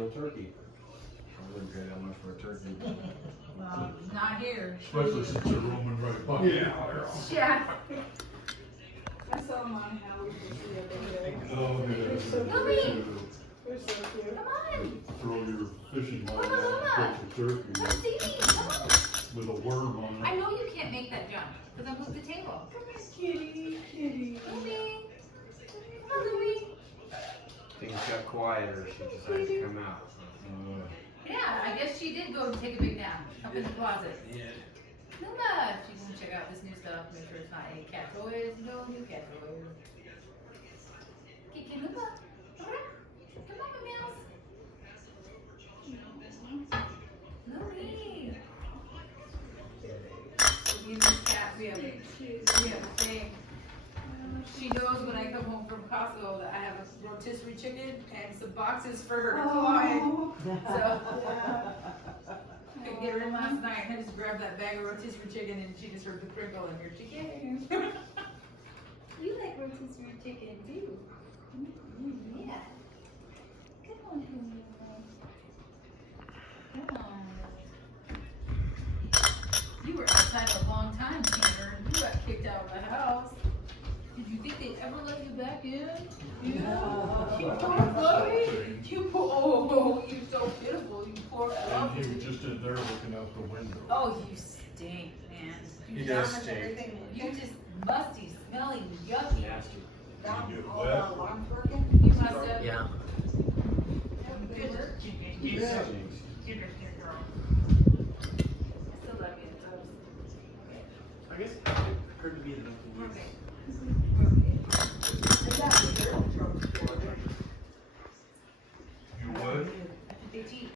Nashville turkey. I wouldn't pay that much for a turkey. Well, not here. Especially since they're roaming right by. Yeah, they're all. Yeah. I saw them on Howard the other day. Oh, yeah. Mommy! They're so cute. Come on. Throw your fishing line Mama, out Mama. and catch a turkey Come see me. Come on. with a worm on I it. know you can't make that jump, because I moved the table. Come here, kitty, kitty. Louie. Come on, Louie. Things got quieter, she decided to come out. Yeah, I guess she did go take a big nap up in the closet. Yeah. Luma, she's gonna check out this new stuff, make sure it's not any cat toys, no new cat toys. Okay, Luma, come on, my mouse. Louie. You and this cat, we have a thing. She knows when I come home from Costco that I have a rotisserie chicken and some boxes for her to fly. So. I couldn't get her in last night. I just grabbed that bag of rotisserie chicken and she just heard the crinkle and here she came. You like rotisserie chicken too. Yeah. Come on, come on. You were outside a long time, Peter. You got kicked out of the house. Did you think they'd ever let you back in? Yeah. You poor Chloe. You poor, oh, you're so beautiful. You poor And Chloe. he was just in there looking out the window. Oh, you stink, man. He does stink. You just musty, smelly, yucky. Nasty. Down You get all wet? the alarms working? You must have. Yeah. Good work. He Good stinks. girl. I still love you. I guess it occurred to me that Okay. Is that the girl from Florida? You would? They cheat.